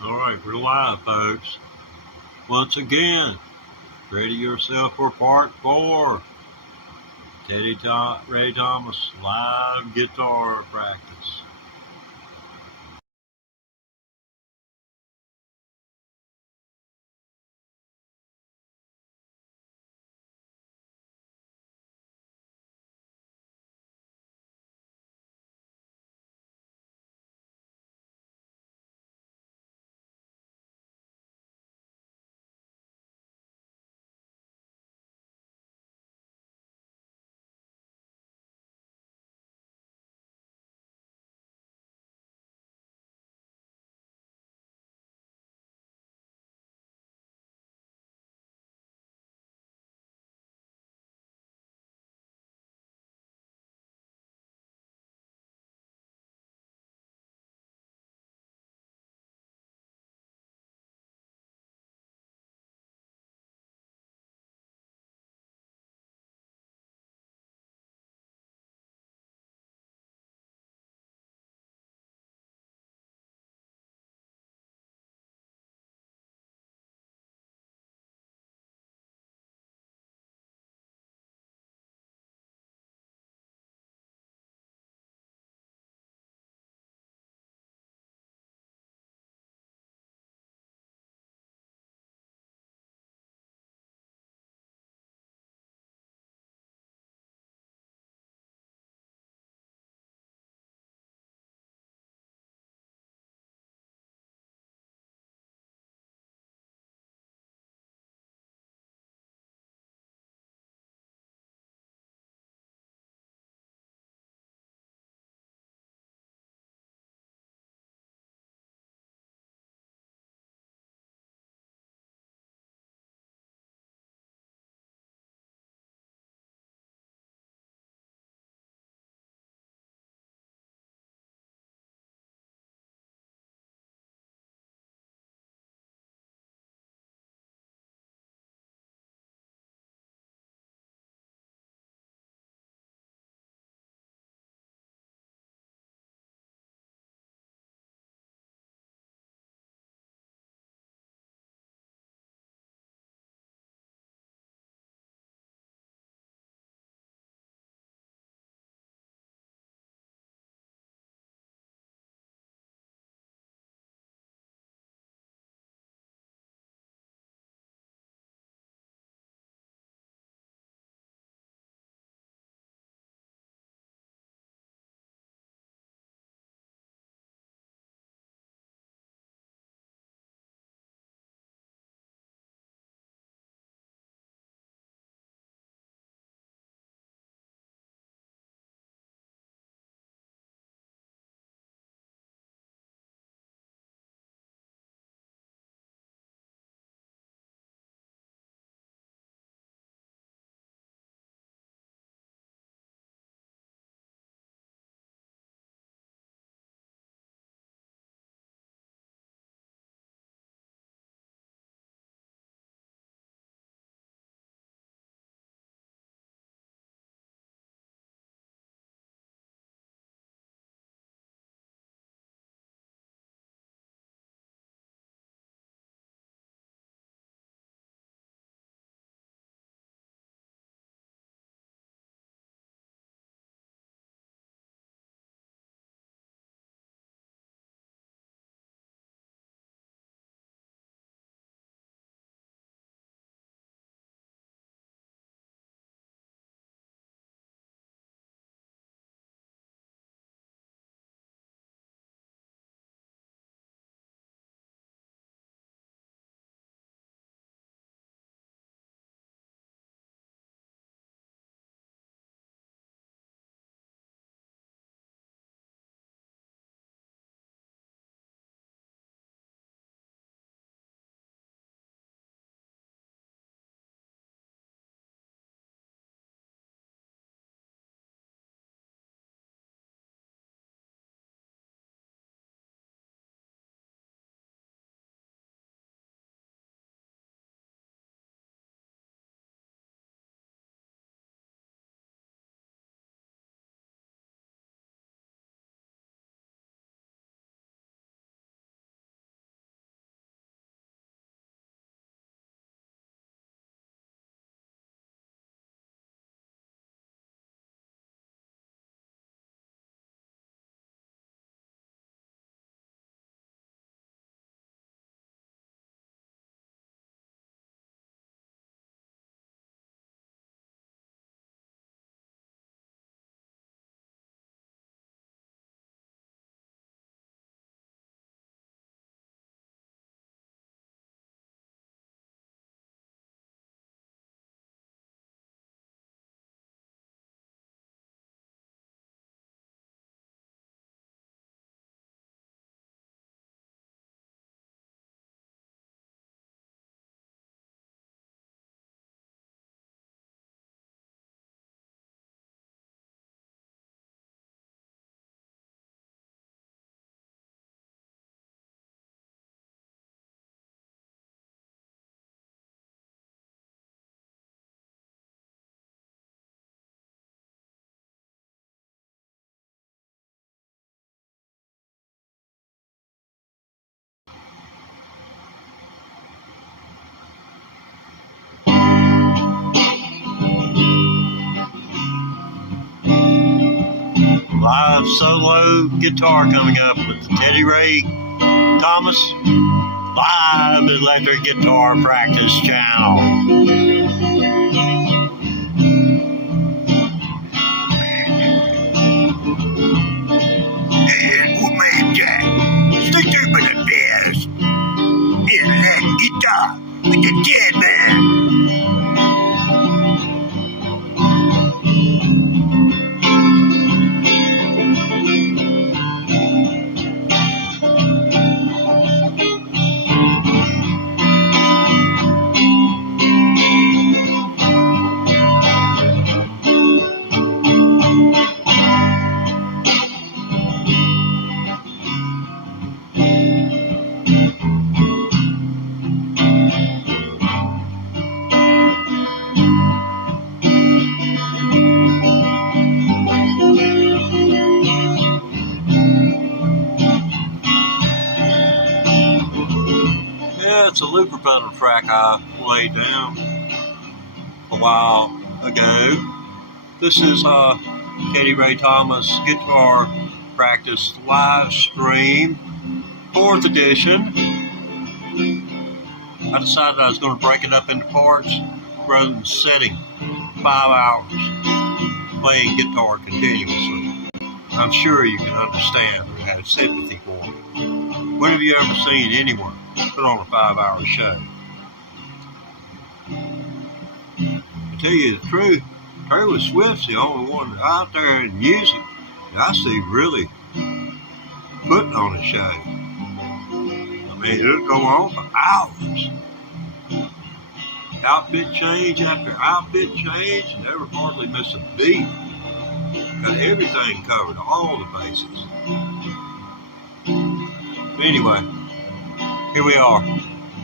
Alright, we're live, folks. Once again, ready yourself for part 4. Ray Thomas live guitar practice. live solo guitar coming up with the Teddy Ray Thomas live electric guitar practice channel. And what man Jack? Stupid at best. In that guitar with the dead man. It's a looper pedal track I laid down a while ago. This is Teddy Ray Thomas guitar practice live stream, 4th edition. I decided I was going to break it up into parts rather than sitting 5 hours playing guitar continuously. I'm sure you can understand or have sympathy for me. When have you ever seen anyone put on a 5-hour show? To tell you the truth, Taylor Swift's the only one out there in music that I see really putting on a show. I mean, it'll go on for hours. Outfit change after outfit change, and never hardly miss a beat. Got everything covered, all the bases. Anyway, here we are.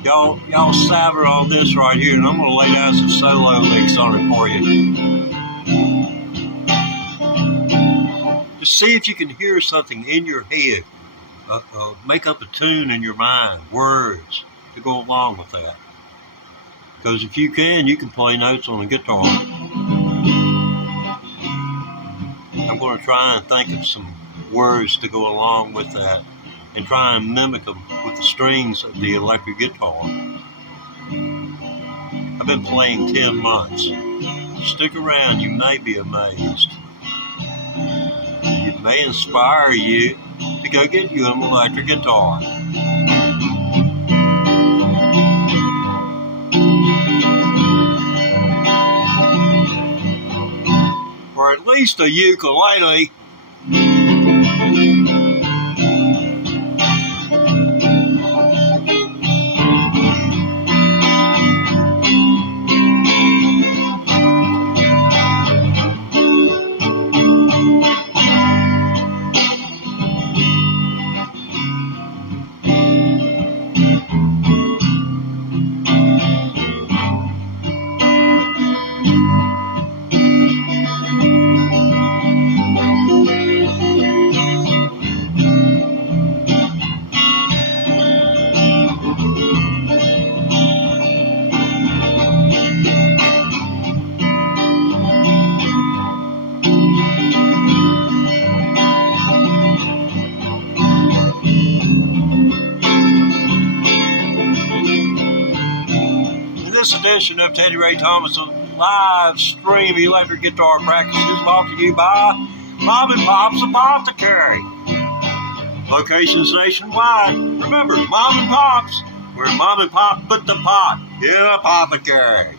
Y'all savor on this right here, and I'm going to lay down some solo licks on it for you. Just see if you can hear something in your head. Make up a tune in your mind, words to go along with that. Because if you can play notes on a guitar. I'm going to try and think of some words to go along with that and try and mimic them with the strings of the electric guitar. I've been playing 10 months. Stick around, you may be amazed. It may inspire you to go get you an electric guitar. Or at least a ukulele. This edition of Teddy Ray Thomas live stream electric guitar practice is brought to you by Mom and Pop's Apothecary. Locations nationwide. Remember, Mom and Pop's, where Mom and Pop put the pot in an apothecary.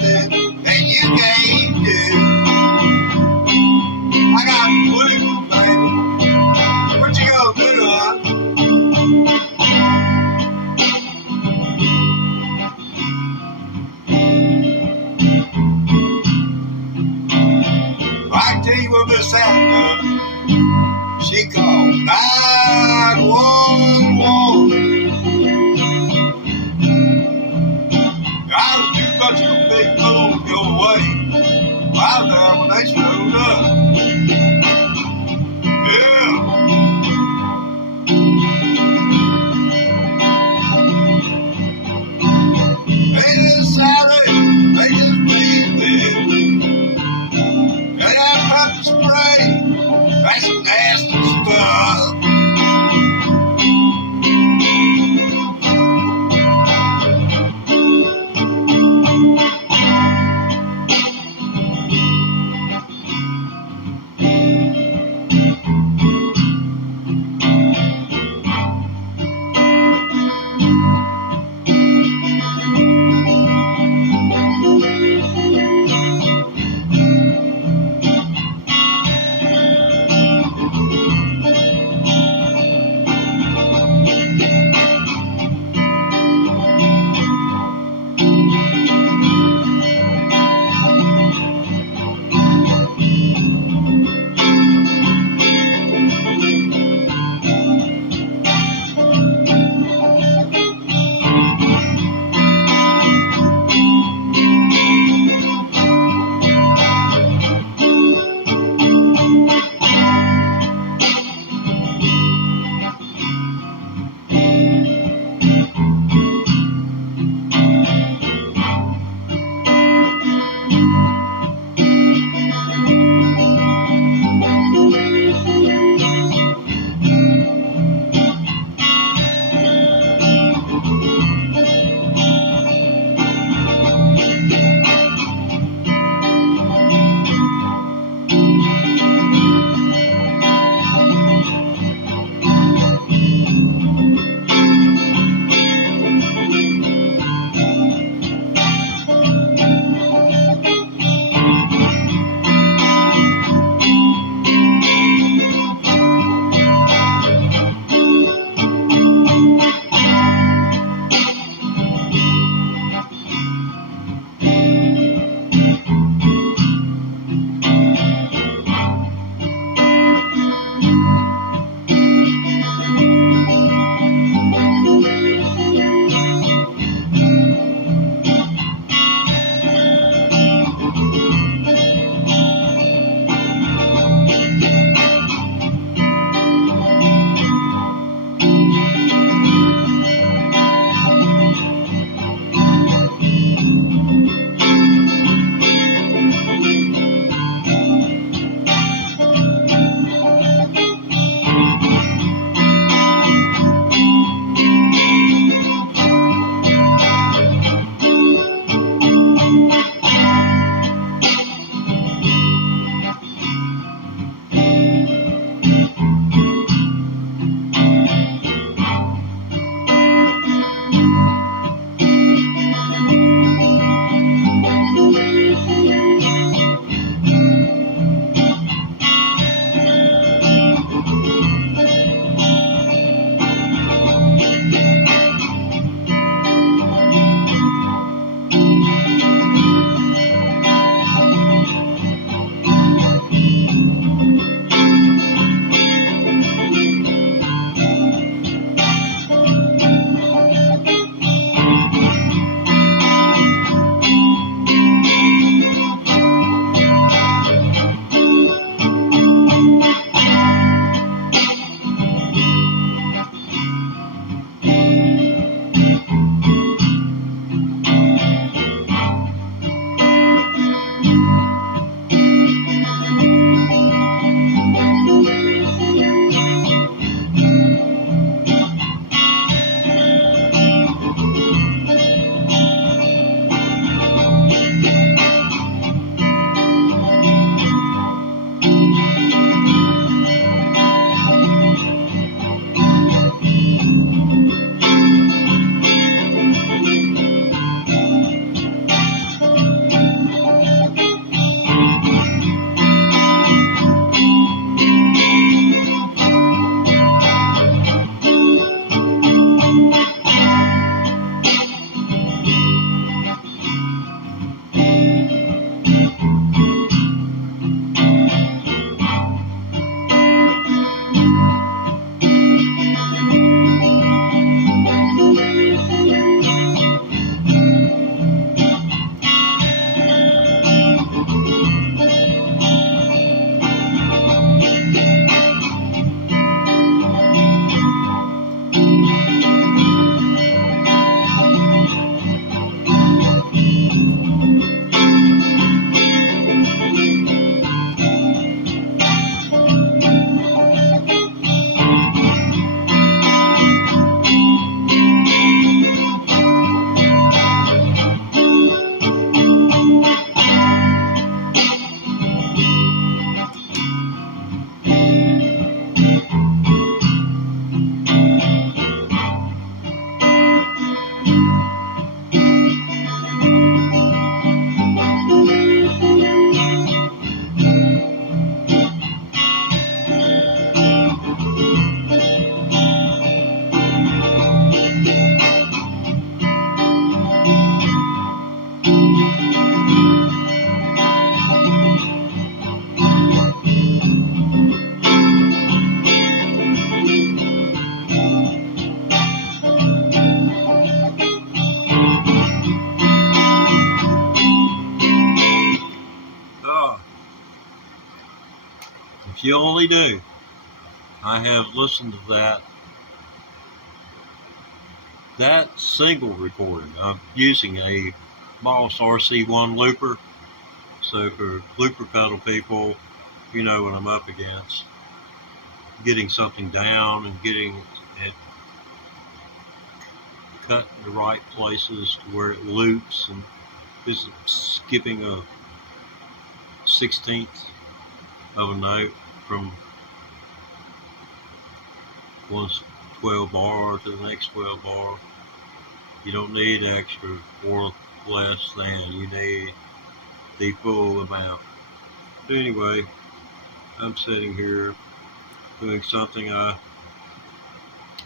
something that you can't do. I got blues, baby. What you gonna do, huh? I can tell you what Miss Sally done. She called 911. I was too much of a big fool to go away. I was there when they showed up. Yeah. Hey, Miss Sally, they just pleased me. They have pepper spray. That's nasty stuff. I If you only do. I have listened to that single recording. I'm using a Boss RC-1 looper. So for looper pedal people, you know what I'm up against. Getting something down and getting it cut in the right places to where it loops and just skipping a 1/16 of a note from one 12 bar to the next 12 bar. You don't need extra or less than. You need the full amount. But anyway, I'm sitting here doing something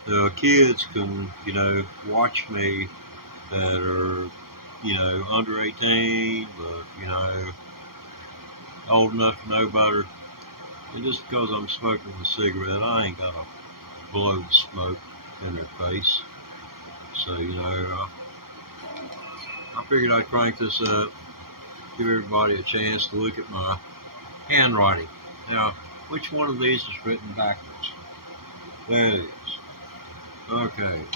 the kids can, watch me that are, under 18, but, old enough to know better. And just because I'm smoking a cigarette, I ain't got to blow the smoke in their face. So, I figured I'd crank this up, give everybody a chance to look at my handwriting. Now, which one of these is written backwards? There it is. Okay.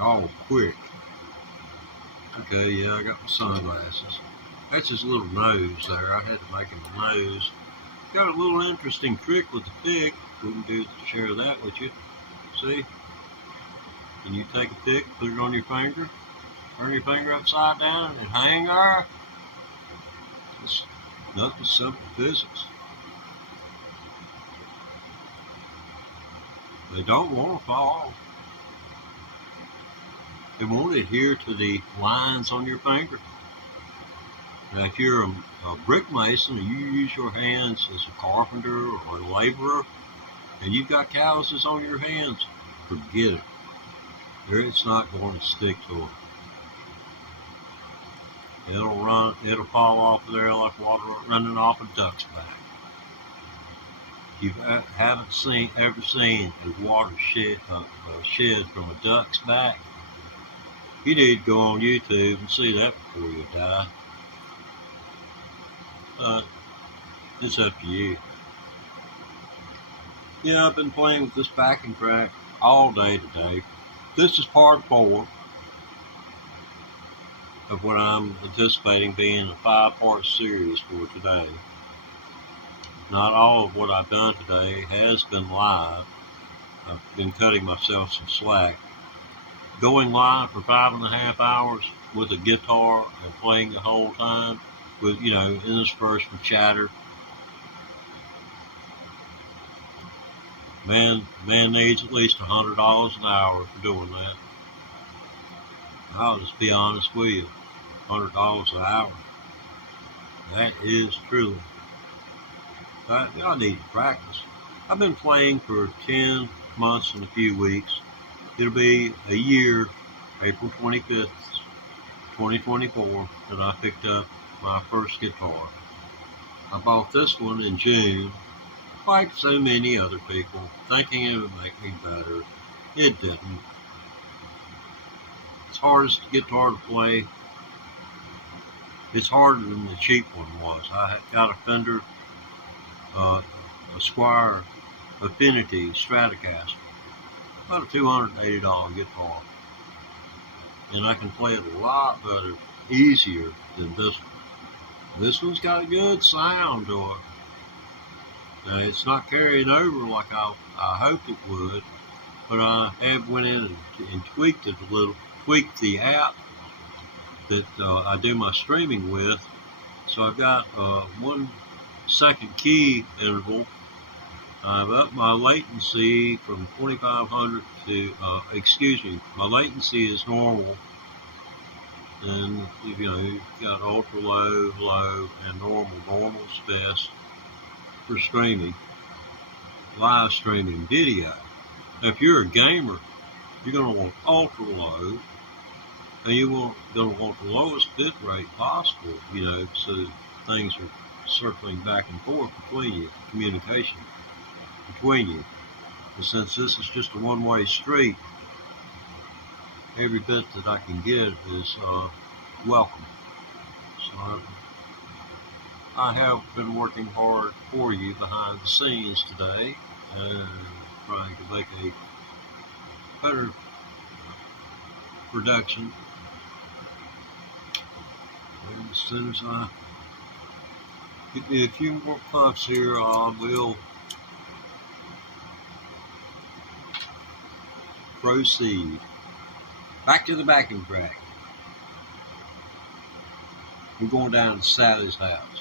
Oh, quick. Okay, yeah, I got my sunglasses. That's his little nose there. I had to make him a nose. Got a little interesting trick with the pick. Wouldn't do to share that with you. See? Can you take a pick, put it on your finger, turn your finger upside down, and hang there? It's nothing simple physics. They don't want to fall. They won't adhere to the lines on your finger. Now, if you're a brick mason and you use your hands as a carpenter or a laborer, and you've got calluses on your hands, forget it. It's not going to stick to it. It'll fall off of there like water running off a duck's back. You haven't ever seen a water shed from a duck's back, you need to go on YouTube and see that before you die. It's up to you. Yeah, I've been playing with this backing track all day today. This is part 4 of what I'm anticipating being a 5-part series for today. Not all of what I've done today has been live. I've been cutting myself some slack. Going live for 5.5 hours with a guitar and playing the whole time with, interspersed with chatter. Man needs at least $100 an hour for doing that. I'll just be honest with you, $100 an hour. That is truly. I need to practice. I've been playing for 10 months and a few weeks. It'll be a year, April 25th, 2024, that I picked up my first guitar. I bought this one in June, like so many other people, thinking it would make me better. It didn't. It's hardest guitar to play. It's harder than the cheap one was. I got a Fender, a Squire Affinity Stratocaster, about a $280 guitar, and I can play it a lot better, easier than this one. This one's got a good sound to it. Now, it's not carrying over like I hoped it would, but I have went in and tweaked it a little, tweaked the app that I do my streaming with. So I've got 1 second key interval. I've upped my latency from 2500 to, my latency is normal. And, you've got ultra low, low, and normal. Normal's best for streaming, live streaming video. Now, if you're a gamer, you're going to want ultra low, and you're going to want the lowest bit rate possible, so things are circling back and forth between you, communication between you. And since this is just a one-way street, every bit that I can get is welcome. So I have been working hard for you behind the scenes today and trying to make a better production. And as soon as I get me a few more puffs here, I will proceed. Back to the backing track. We're going down to Sally's house.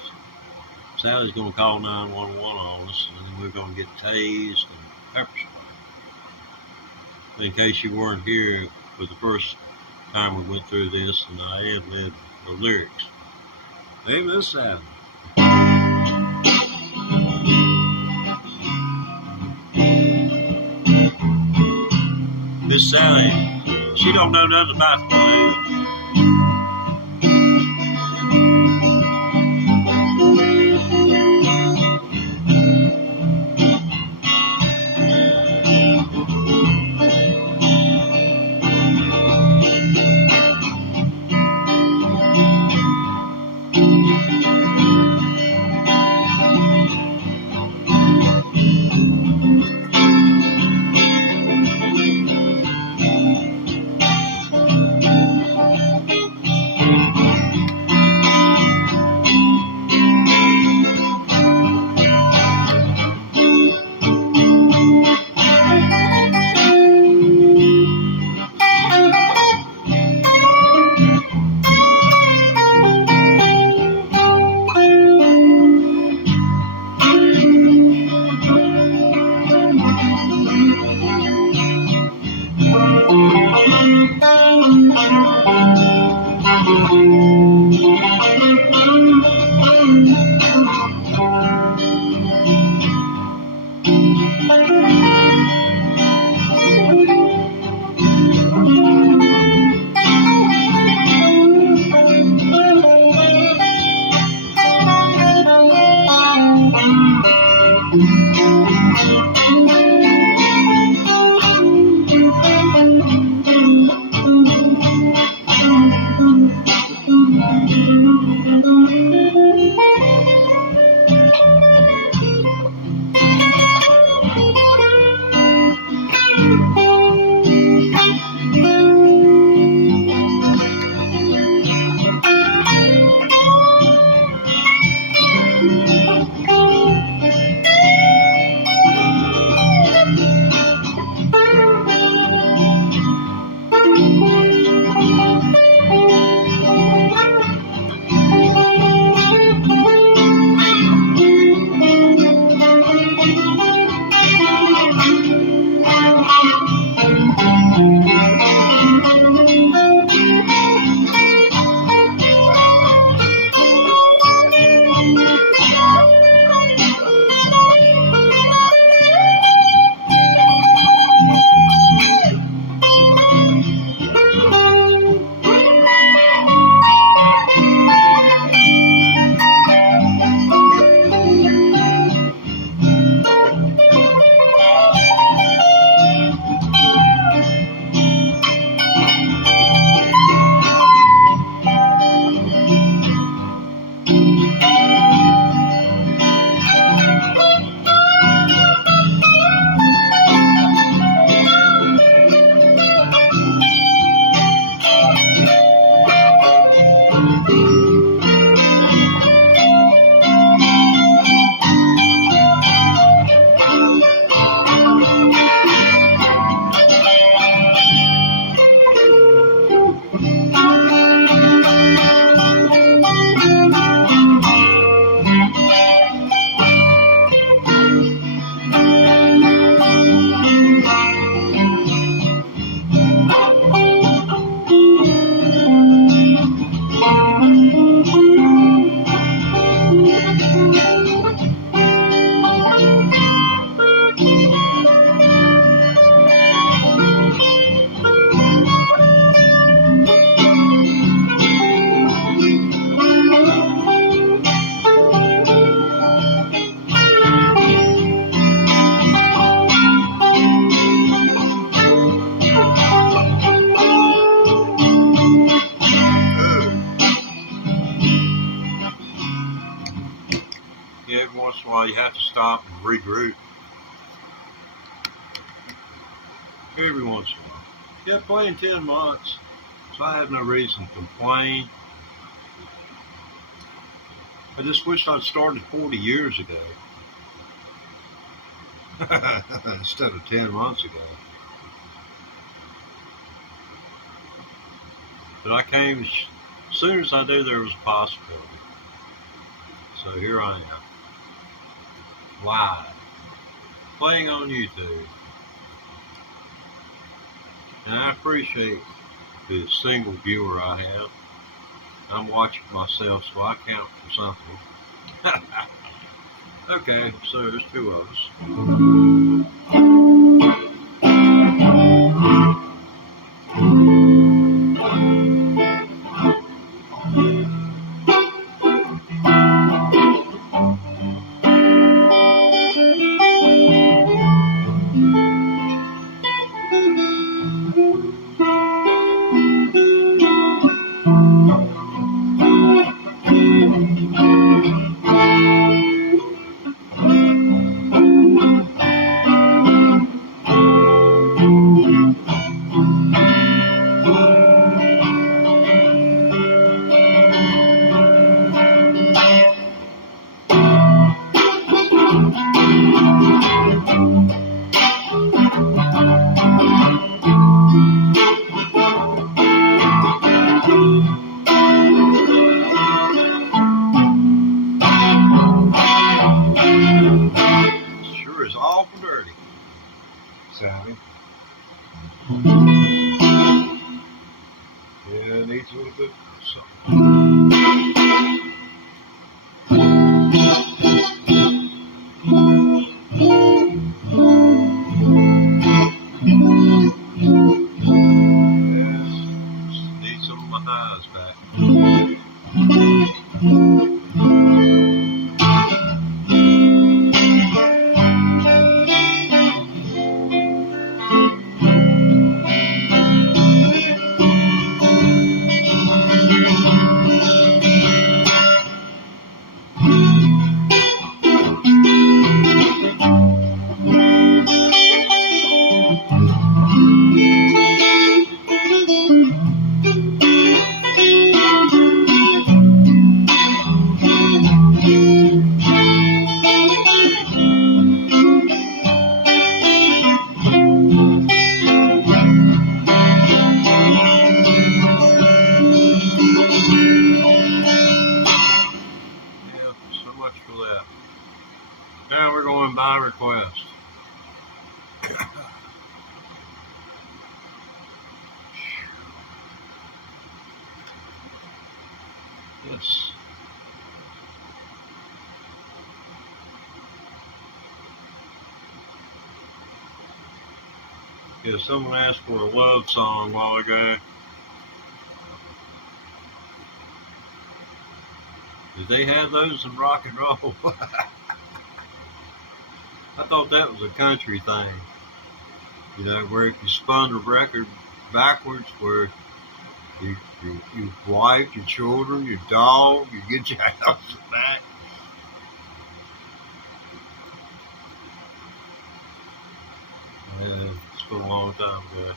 Sally's going to call 911 on us, and then we're going to get tased and pepper spray. In case you weren't here for the first time we went through this, and I ad-libbed the lyrics. Hey, Miss Sally. Miss Sally, she don't know nothing about the blues. every once in a while you have to stop and regroup. Every once in a while. Yeah, playing 10 months, so I have no reason to complain. I just wish I'd started 40 years ago instead of 10 months ago. But I came, as soon as I knew there was a possibility. So here I am, live, playing on YouTube. And I appreciate the single viewer I have. I'm watching myself, so I count for something. Okay, so there's two of us. Savvy. Yeah, it needs a little bit of something. Need some of my highs back. Now we're going by request. Yes. Yeah, someone asked for a love song a while ago. Did they have those in rock and roll? I thought that was a country thing, you know, where if you spun the record backwards, where you wife, your children, your dog, you get your house back. It's been a long time ago.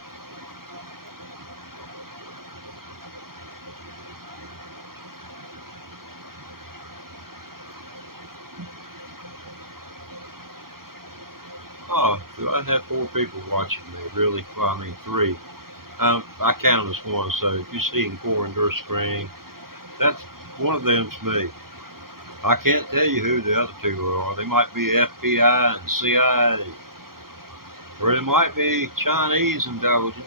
Oh, I have 4 people watching me, really. Well, I mean 3. I count as one, so if you see 4 in their screen, that's one of them's me. I can't tell you who the other 2 are. They might be FBI and CIA, or they might be Chinese intelligence.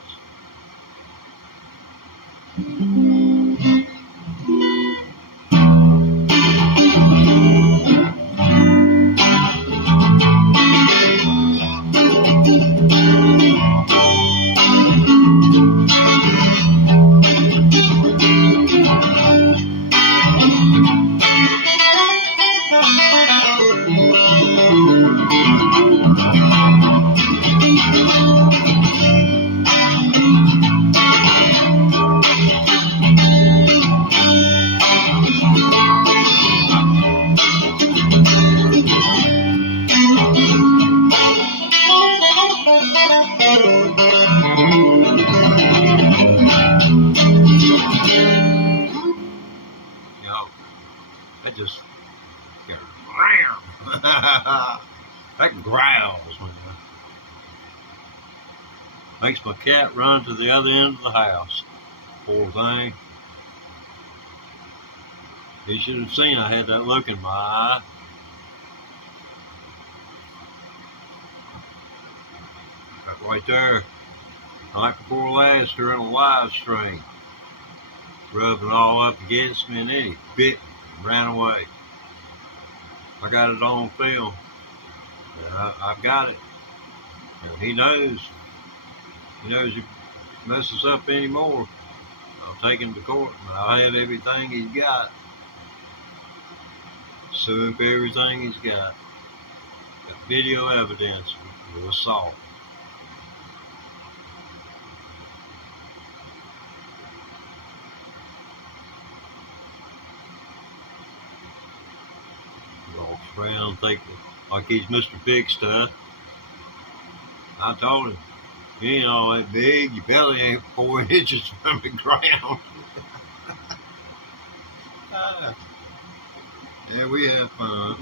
goes, that growls, man. Makes my cat run to the other end of the house. Poor thing. He should have seen I had that look in my eye. That right there, night before last, during a live stream, rubbing all up against me, and then he bit and ran away. I got it on film, and I've got it. And he knows he messes up anymore, I'll take him to court, and I'll have everything he's got. Sue him for everything he's got. Got video evidence of assault. Walks around thinking like he's Mr. Big Stuff. I told him, you ain't all that big, your belly ain't 4 inches from the ground. Yeah, we have fun.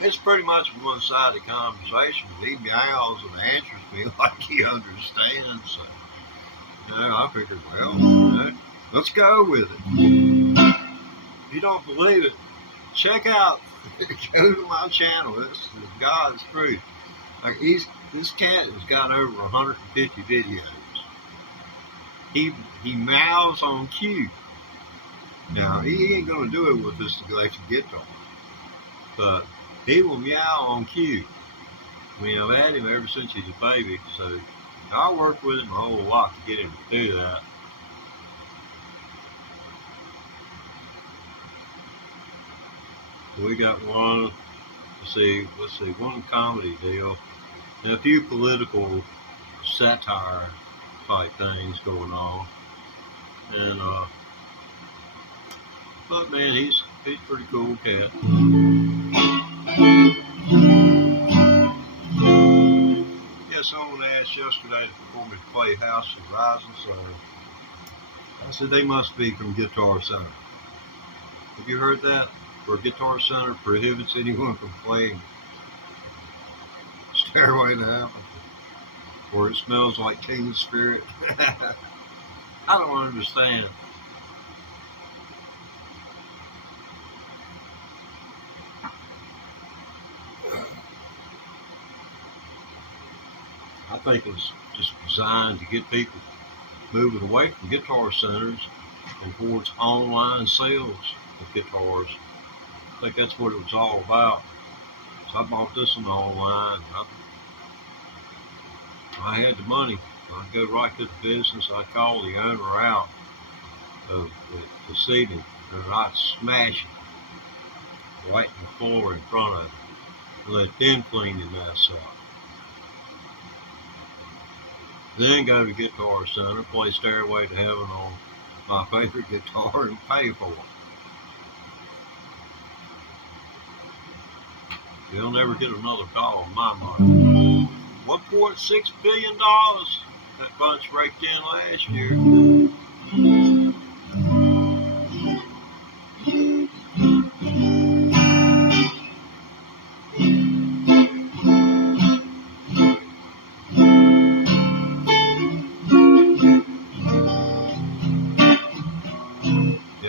It's pretty much a one-sided conversation. He meows and answers me like he understands. So, I figured, well, let's go with it. If you don't believe it, check out, go to my channel. This is God's truth. Like this cat has got over 150 videos. He meows on cue. Now, he ain't going to do it with this electric guitar, but he will meow on cue. I mean, I've had him ever since he's a baby, so I worked with him a whole lot to get him to do that. We got one, let's see, one comedy deal, and a few political satire type things going on, and but man, he's a pretty cool cat. Yeah, someone asked yesterday before me to play House of Rising, so I said they must be from Guitar Center. Have you heard that? Where Guitar Center prohibits anyone from playing Stairway to Heaven, or it smells like Teen Spirit. I don't understand. I think it's just designed to get people moving away from guitar centers and towards online sales of guitars. I think that's what it was all about. So I bought this one online. I had the money. I'd go right to the business. I'd call the owner out of the seating, and I'd smash it right in the floor in front of him and let them clean the mess up. Then go to Guitar Center, play Stairway to Heaven on my favorite guitar, and pay for it. You'll never get another call on my money. $1.6 billion that bunch raked in last year.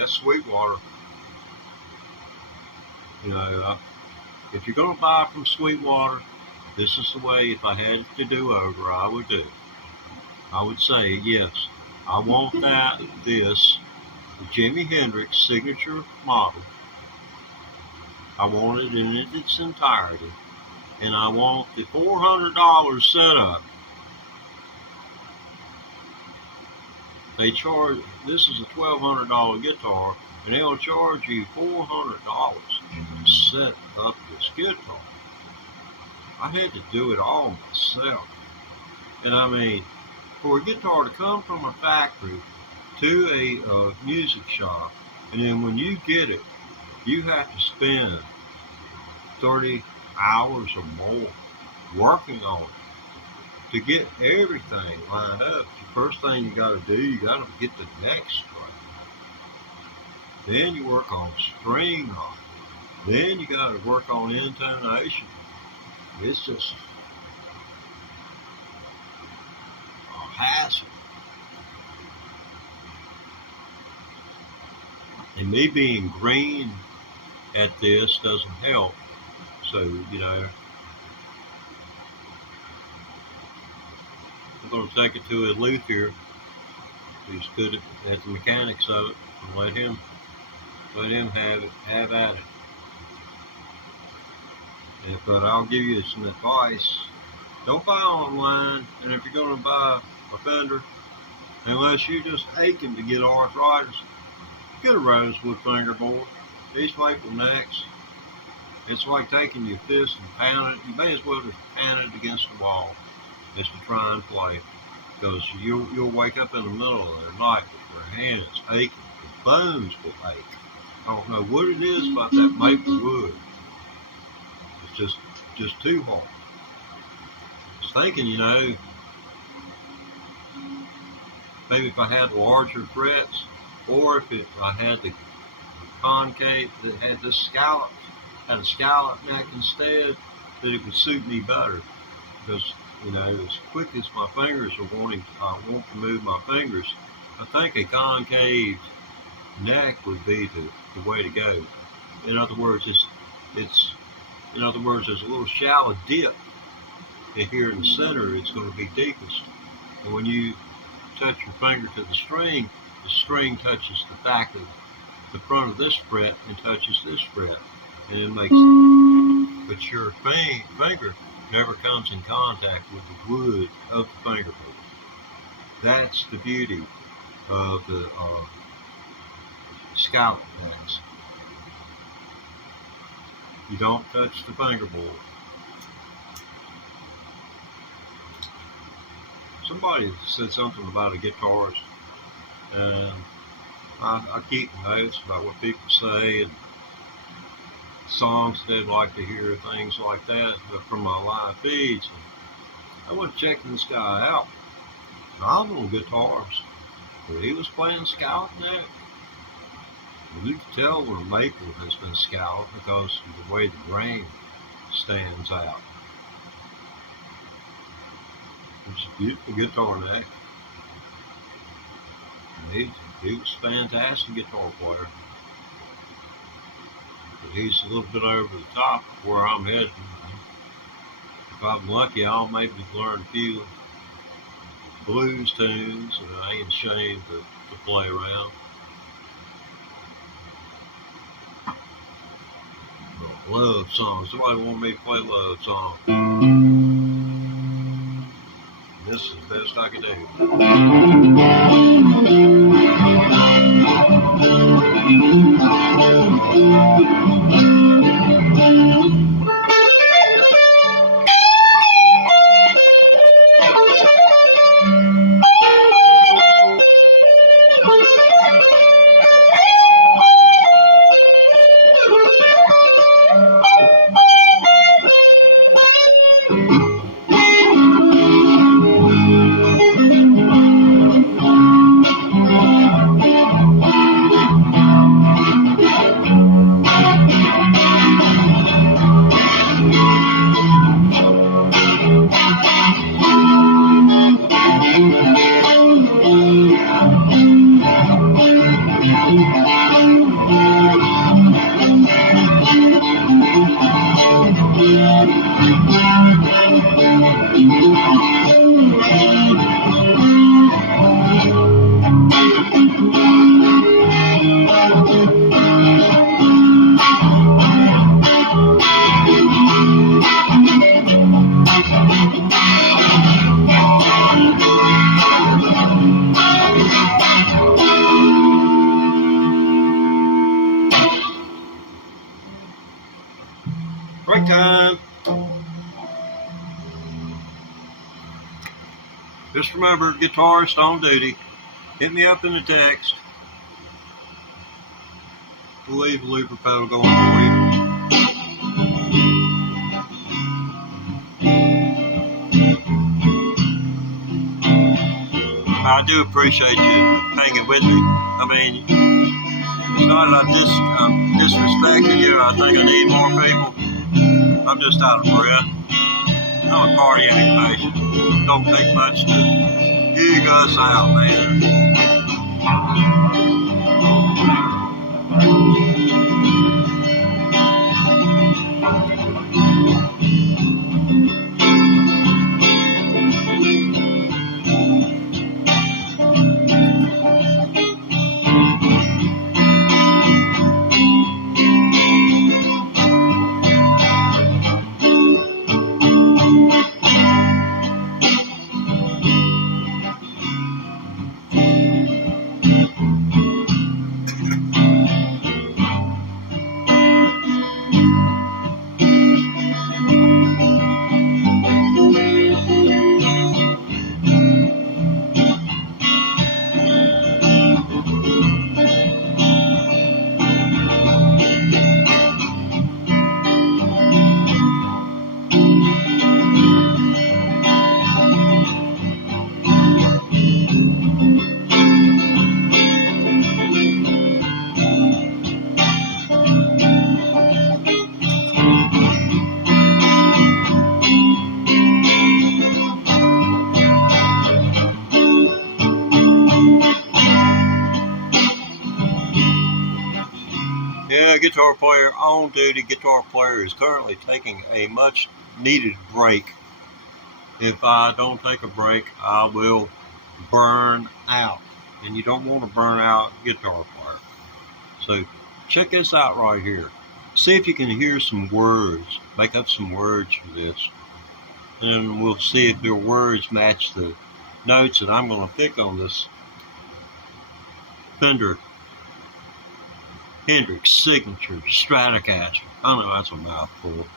Sweetwater. If you're going to buy from Sweetwater, this is the way, if I had to do over, I would do. I would say, yes, I want this Jimi Hendrix signature model. I want it in its entirety. And I want the $400 setup. They charge, this is a $1,200 guitar, and they'll charge you $400 to set up this guitar. I had to do it all myself. And I mean, for a guitar to come from a factory to a music shop, and then when you get it, you have to spend 30 hours or more working on it to get everything lined up. The first thing you got to do, you got to get the neck straight. Then you work on string on it. Then you got to work on intonation. It's just a hassle. And me being green at this doesn't help. So, you know, I'm going to take it to a luthier who's good at the mechanics of it, and let him have at it. But I'll give you some advice. Don't buy online, and if you're going to buy a Fender, unless you're just aching to get arthritis, get a rosewood fingerboard. These maple necks, it's like taking your fist and pounding it. You may as well just pound it against the wall as to try and play it. Because you'll wake up in the middle of the night with your hands aching, your bones will ache. I don't know what it is about that maple wood. It's just too hard. I was thinking, you know, maybe if I had larger frets, or if I had the concave that had this scallop, had a scallop neck instead, that it would suit me better. Because, you know, as quick as my fingers are wanting, I want to move my fingers, I think a concave neck would be the way to go. In other words, there's a little shallow dip, and here in the center it's going to be deepest. And when you touch your finger to the string touches the back of the front of this fret and touches this fret, and it makes it. But your finger never comes in contact with the wood of the fingerboard. That's the beauty of the scallop necks. You don't touch the fingerboard. Somebody said something about a guitarist, and I keep notes about what people say and songs they'd like to hear, things like that, from my live feeds. I went checking this guy out. Phenomenal guitarist, but he was playing scallop neck. And you can tell when a maple has been scalloped because of the way the grain stands out. It's a beautiful guitar neck. And he was a fantastic guitar player. But he's a little bit over the top of where I'm heading. If I'm lucky, I'll maybe learn a few blues tunes, and I ain't ashamed to play around. Love songs. Somebody want me to play love songs. This is the best I can do. Break time. Just remember, guitarist on duty, hit me up in the text. We'll leave the looper pedal going for you. I do appreciate you hanging with me. I mean, it's not that I'm disrespecting you. I think I need more people. I'm just out of breath. I'm a cardiac patient. Don't take much to dig us out, man. Yeah, guitar player, on-duty guitar player is currently taking a much-needed break. If I don't take a break, I will burn out. And you don't want to burn out guitar player. So check this out right here. See if you can hear some words. Make up some words for this. And we'll see if their words match the notes that I'm going to pick on this Fender Hendrix signature Stratocaster. I know that's a mouthful.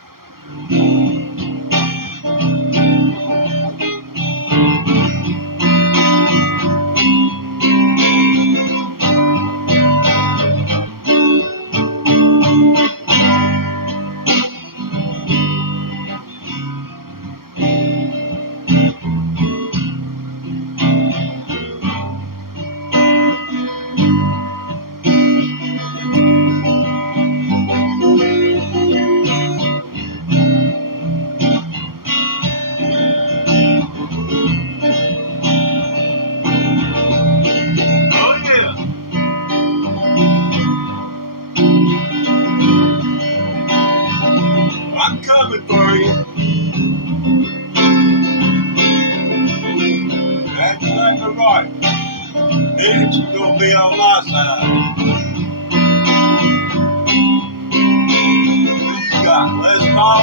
Coming for you. That's exactly right. Hendrix is going to be on my side. Who you got? Les Paul?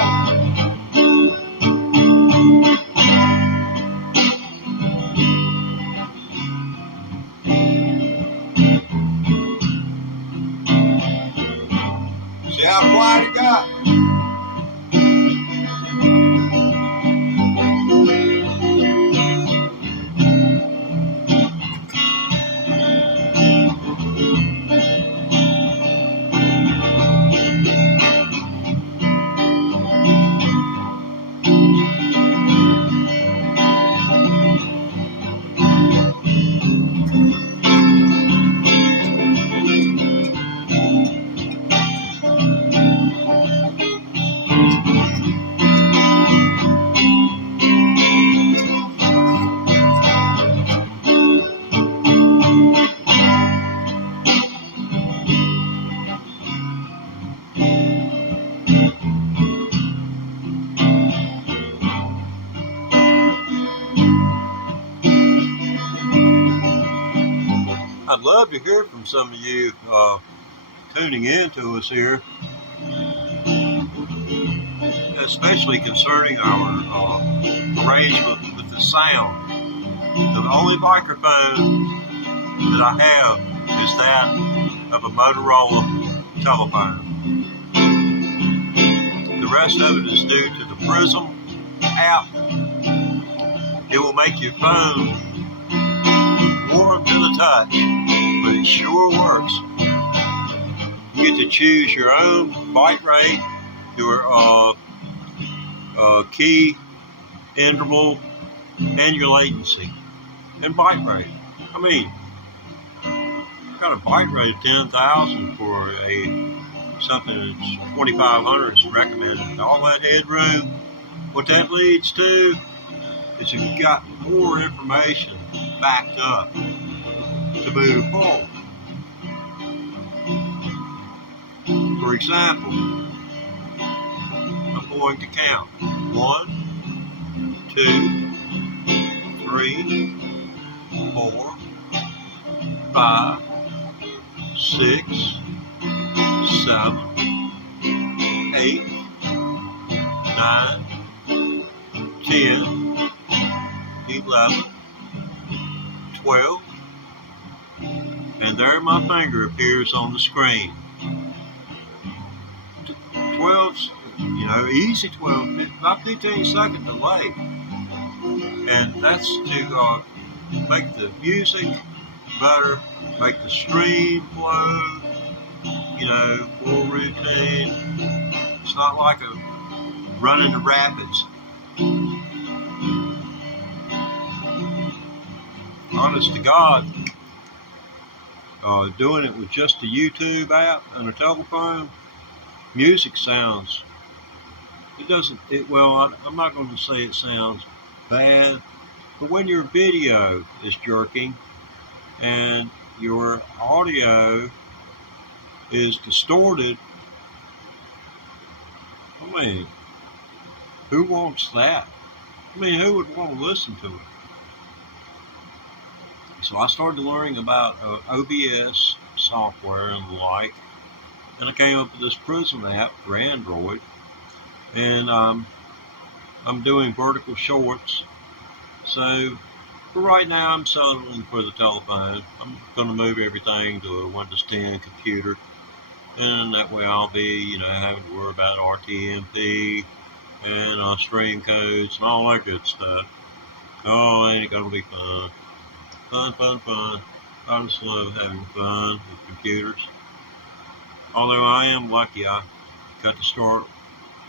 See how quiet he got? I'd love to hear from some of you tuning in to us here, especially concerning our arrangement with the sound. The only microphone that I have is that of a Motorola telephone. The rest of it is due to the Prism app. It will make your phone warm to the touch, but it sure works. You get to choose your own byte rate, your key interval, and your latency and byte rate. I mean, got a bite rate of 10,000 for something that's 2,500 is recommended. All that headroom, what that leads to is you've got more information backed up to move forward. For example, I'm going to count 1, 2, 3, 4, 5, 6, 7, 8, 9, 10, 11, 12, and there my finger appears on the screen. 12's, easy 12, about 15 second delay. And that's to make the music better, make the stream flow, more routine. It's not like running the rapids. Honest to God, doing it with just a YouTube app and a telephone, music sounds, I'm not going to say it sounds bad, but when your video is jerking and your audio is distorted, who wants that? Who would want to listen to it? So I started learning about OBS software and the like, and I came up with this Prism app for Android, and I'm doing vertical shorts. So for right now, I'm settling for the telephone. I'm going to move everything to a Windows 10 computer, and that way I'll be, having to worry about RTMP and stream codes and all that good stuff. Oh, ain't it going to be fun? Fun. I just love having fun with computers. Although I am lucky, I got to start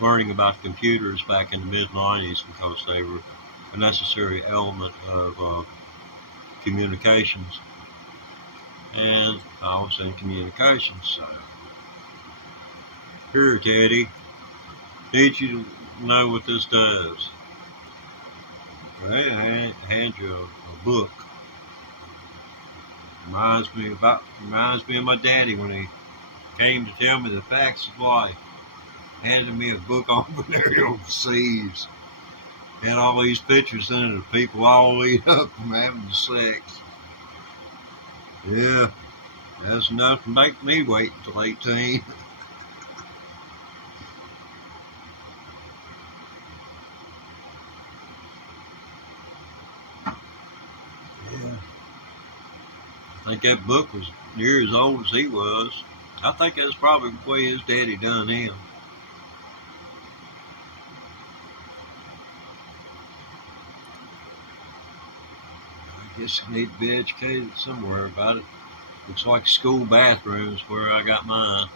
learning about computers back in the mid-90s because they were a necessary element of communications. And I was in communications, so. Here, Teddy, need you to know what this does. Okay, I hand you a book. Reminds me of my daddy when he came to tell me the facts of life. Handed me a book on venereal disease. Had all these pictures in it of people all lead up from having sex. Yeah, that's enough to make me wait until 18. Yeah. I think that book was near as old as he was. I think that's probably the way his daddy done him. I guess I need to be educated somewhere about it. Looks like school bathrooms where I got mine.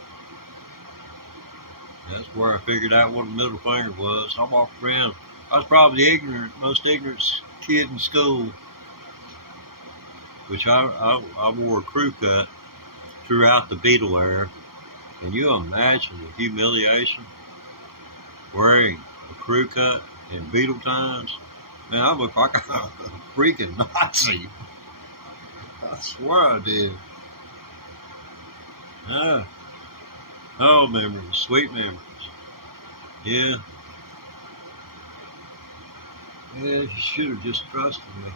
That's where I figured out what a middle finger was. I walked around. I was probably the most ignorant kid in school. Which I wore a crew cut throughout the Beatle era. Can you imagine the humiliation wearing a crew cut in Beatle times? Man, I look like a freaking Nazi. I swear I did. Oh, memories, sweet memories. Yeah. Yeah, you should have just trusted me.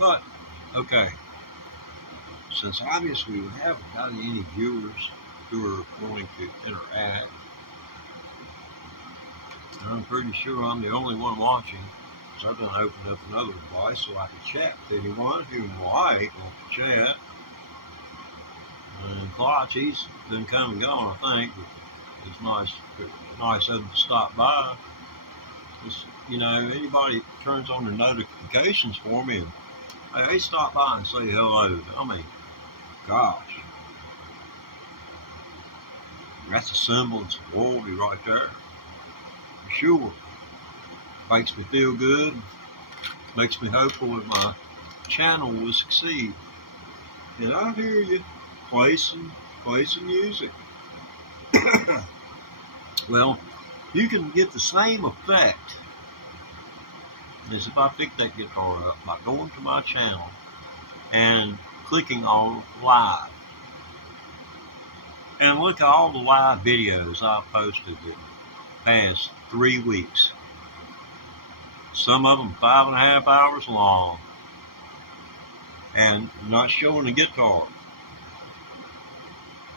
But, okay, since obviously we haven't got any viewers who are wanting to interact, I'm pretty sure I'm the only one watching, because I've done opened up another device so I can chat with anyone who might want to chat. And Clutch, he's been come and gone, I think, but it's nice of him to stop by. Just, anybody turns on the notifications for me, and hey, stop by and say hello. Gosh. That's a semblance of loyalty right there. For sure. If makes me feel good, makes me hopeful that my channel will succeed. And I hear you, play some music. Well, you can get the same effect as if I pick that guitar up by going to my channel and clicking on live. And look at all the live videos I've posted in the past 3 weeks. Some of them 5.5 hours long, and not showing the guitar.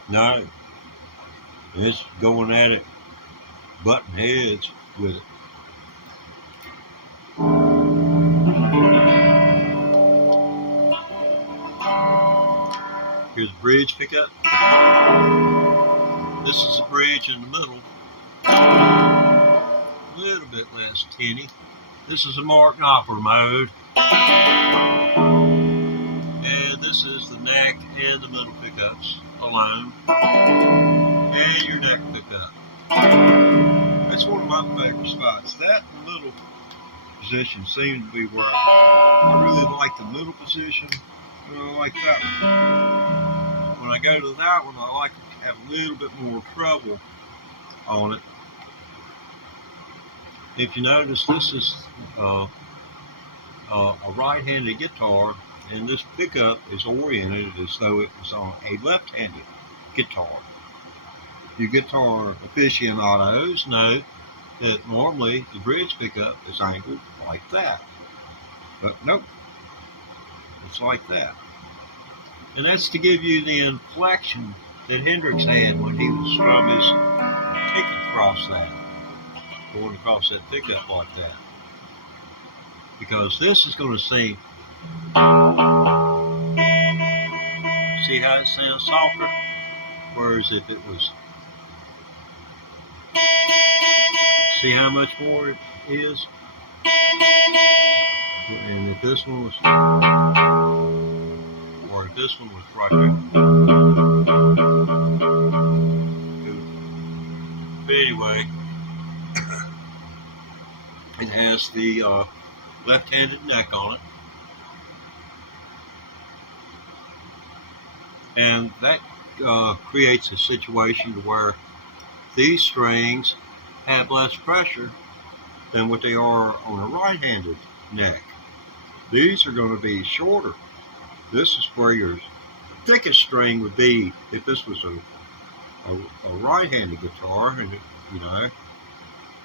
No, it's going at it, button heads with it. Here's a bridge pickup. This is a bridge in the middle. A little bit less tinny. This is a Mark Knopper mode. And this is the neck and the middle pickups alone. And your neck pickup. That's one of my favorite spots. That middle position seems to be where I really like the middle position. I like that one. When I go to that one, I like to have a little bit more treble on it. If you notice, this is a right-handed guitar, and this pickup is oriented as though it was on a left-handed guitar. You guitar aficionados know that normally the bridge pickup is angled like that. But nope, it's like that. And that's to give you the inflection that Hendrix had when he was from his pick across that. Going across that pickup like that. Because this is going to see how it sounds softer? Whereas if it was, see how much more it is? And if this one was, or if this one was right there. But anyway, it has the left-handed neck on it. And that creates a situation to where these strings have less pressure than what they are on a right-handed neck. These are going to be shorter. This is where your thickest string would be if this was a right-handed guitar, and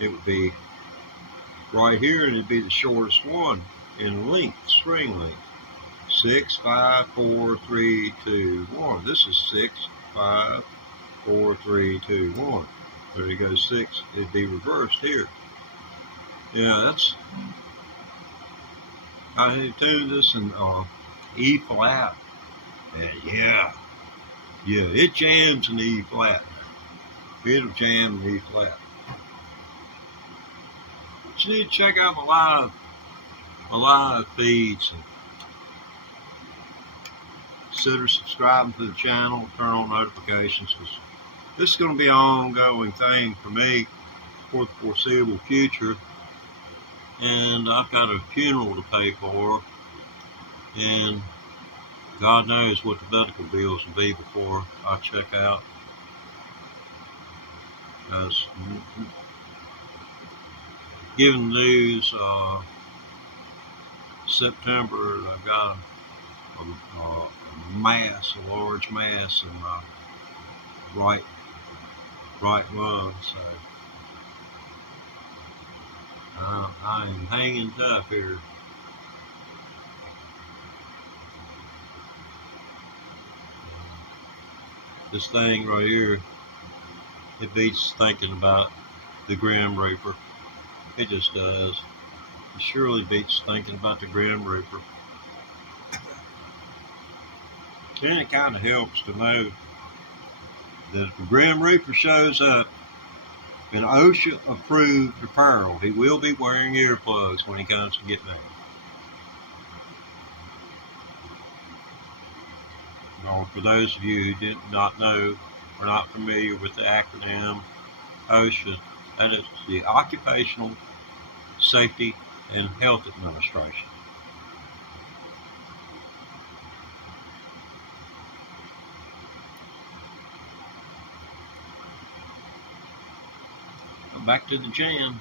it would be right here, and it'd be the shortest one in length, string length. 6, 5, 4, 3, 2, 1. This is 6, 5, 4, 3, 2, 1. There you go, 6. It'd be reversed here. Yeah, that's. I tuned this in E flat, and yeah, it jams in E flat. It'll jam in E flat. But you need to check out my live feeds. And consider subscribing to the channel, turn on notifications, because this is going to be an ongoing thing for me for the foreseeable future. And I've got a funeral to pay for, and God knows what the medical bills will be before I check out. Because given the news, September, I got a large mass in my right lung, so I am hanging tough here. This thing right here, it beats thinking about the Grim Reaper. It just does. It surely beats thinking about the Grim Reaper. And it kind of helps to know that if the Grim Reaper shows up in OSHA-approved apparel, he will be wearing earplugs when he comes to get me. Or for those of you who did not know or not familiar with the acronym OSHA, that is the Occupational Safety and Health Administration. Back to the jam.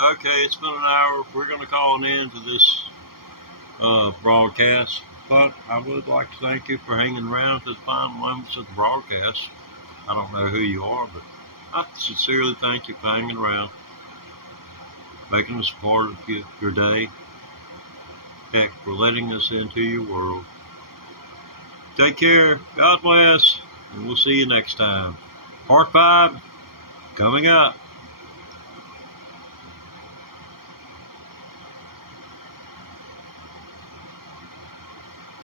Okay, it's been an hour. We're going to call an end to this broadcast, but I would like to thank you for hanging around to the final moments of the broadcast. I don't know who you are, but I sincerely thank you for hanging around, making us part of your day. Heck, for letting us into your world. Take care. God bless. And we'll see you next time. Part 5 coming up.